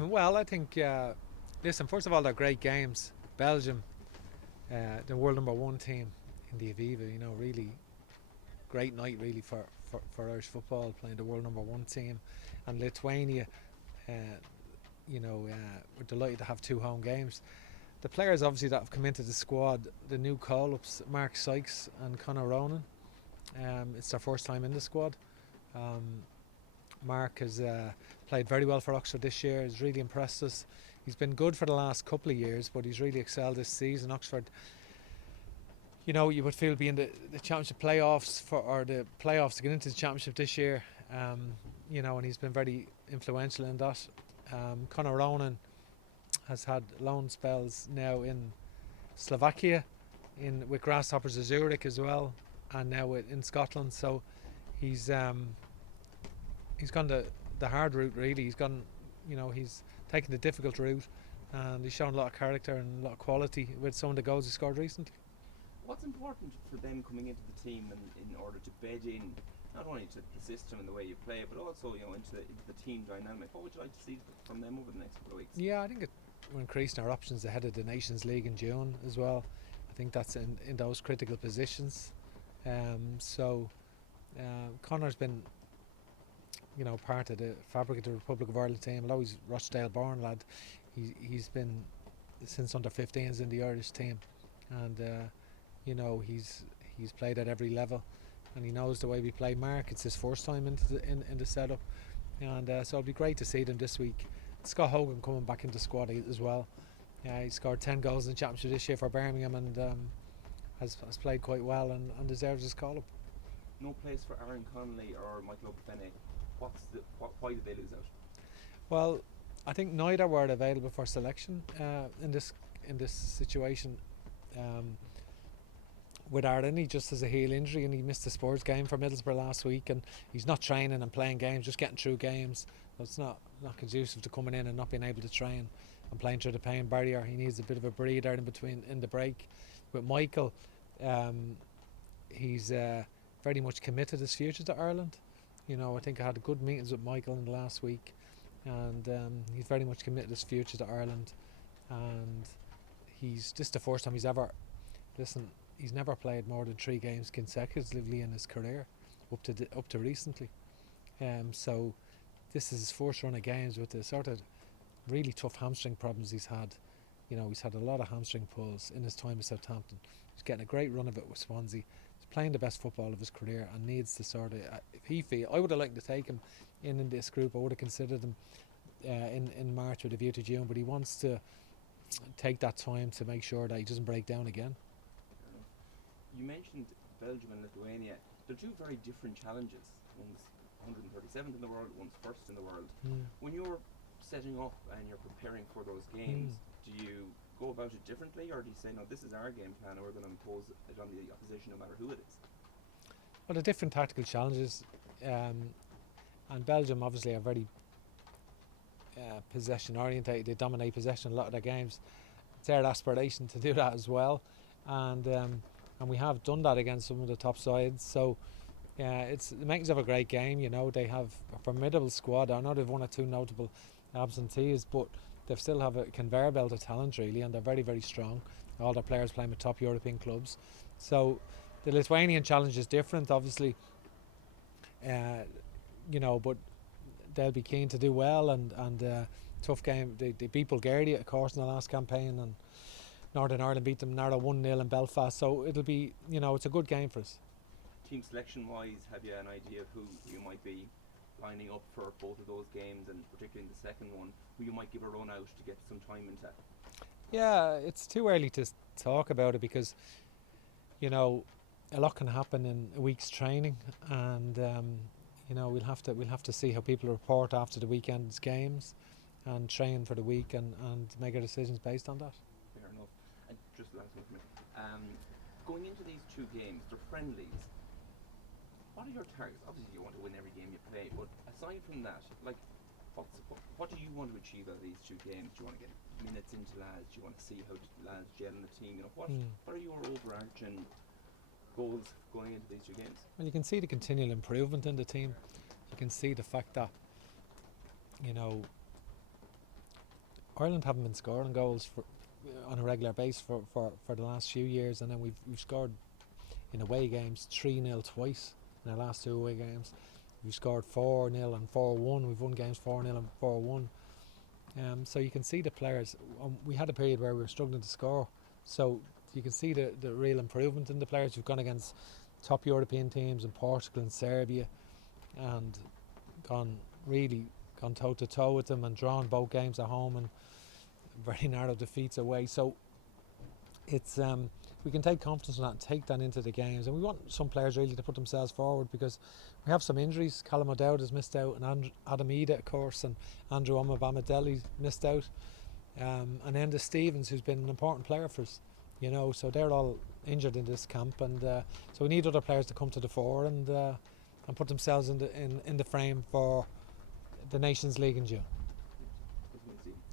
Well, I think, listen, first of all, they're great games. Belgium, the world number one team in the Aviva, really great night, really, for Irish football, playing the world number one team. And Lithuania, uh, we're delighted to have two home games. The players, obviously, that have come into the squad, the new call-ups, Mark Sykes and Conor Ronan, it's their first time in the squad. Um, Mark has played very well for Oxford this year. He's really impressed us. He's been good for the last couple of years, but he's really excelled this season. Oxford, you would feel being the championship playoffs or the playoffs to get into the championship this year. And he's been very influential in that. Conor Ronan has had loan spells now in Slovakia, with Grasshoppers of Zurich as well, and now in Scotland. So he's gone the hard route, really. He's taken the difficult route, and he's shown a lot of character and a lot of quality with some of the goals he scored recently. What's important for them coming into the team and in order to bed in not only to the system and the way you play, but also into the team dynamic? What would you like to see from them over the next couple of weeks? Yeah, I think we're increasing our options ahead of the Nations League in June as well. I think that's in those critical positions. Conor's been part of the fabric of the Republic of Ireland team. Although he's Rochdale born lad, he's been since under 15s in the Irish team, and he's played at every level, and he knows the way we play. Mark, it's his first time in the setup, and so it'll be great to see them this week. Scott Hogan coming back into the squad as well. He scored 10 goals in the championship this year for Birmingham, and has played quite well and deserves his call up. No place for Aaron Connolly or Michael Obafemi. Why did they lose out? Well, I think neither were available for selection in this situation. With Ireland, he just has a heel injury, and he missed the Spurs game for Middlesbrough last week, and he's not training and playing games, just getting through games. So it's not conducive to coming in and not being able to train and playing through the pain barrier. He needs a bit of a breather in the break. With Michael, he's very much committed his future to Ireland. I think I had good meetings with Michael in the last week, and he's very much committed his future to Ireland. And this is the first time he's ever, he's never played more than 3 games consecutively in his career, up to recently. So this is his first run of games with the sort of really tough hamstring problems he's had. He's had a lot of hamstring pulls in his time at Southampton. He's getting a great run of it with Swansea. He's playing the best football of his career and needs to sort of, I would have liked to take him in this group. I would have considered him in March with a view to June, but he wants to take that time to make sure that he doesn't break down again. You mentioned Belgium and Lithuania. They're two very different challenges. One's 137th in the world, one's first in the world. When you're setting up and you're preparing for those games, do you go about it differently, or do you say, no, this is our game plan and we're going to impose it on the opposition no matter who it is? Well, the different tactical challenges, and Belgium obviously are very possession orientated. They dominate possession in a lot of their games. It's their aspiration to do that as well, and we have done that against some of the top sides. So it's the makings of a great game. They have a formidable squad. I know they've one or two notable absentees, but they still have a conveyor belt of talent, really, and they're very, very strong. All their players playing with top European clubs. So the Lithuanian challenge is different, obviously, but they'll be keen to do well, and tough game. They beat Bulgaria, of course, in the last campaign, and Northern Ireland beat them narrow 1-0 in Belfast. So it'll be, it's a good game for us. Team selection wise, have you an idea of who you might be lining up for both of those games, and particularly in the second one, who you might give a run out to get some time into? Yeah, it's too early to talk about it because a lot can happen in a week's training, and we'll have to see how people report after the weekend's games and train for the week and make our decisions based on that. Fair enough. And just the last one for me. Going into these 2 games, they're friendlies. What are your targets? Obviously you want to win every game you play, but aside from that, what do you want to achieve out of these 2 games? Do you want to get minutes into lads? Do you want to see how lads gel in the team? What are your overarching goals going into these 2 games? Well, you can see the continual improvement in the team. You can see the fact that Ireland haven't been scoring goals on a regular basis for the last few years, and then we've scored in away games 3-0 twice in our last 2 away games. We've scored 4-0 and 4-1. We've won games 4-0 and 4-1. So you can see the players. We had a period where we were struggling to score, so you can see the real improvement in the players. We've gone against top European teams in Portugal and Serbia, and gone toe to toe with them and drawn both games at home and very narrow defeats away. So it's we can take confidence in that and take that into the games, and we want some players really to put themselves forward, because we have some injuries. Callum O'Dowd has missed out, and Adam Ida, of course, and Andrew Omabamidele missed out, and Enda Stevens, who's been an important player for us, so they're all injured in this camp, and so we need other players to come to the fore and put themselves in the frame for the Nations League in June.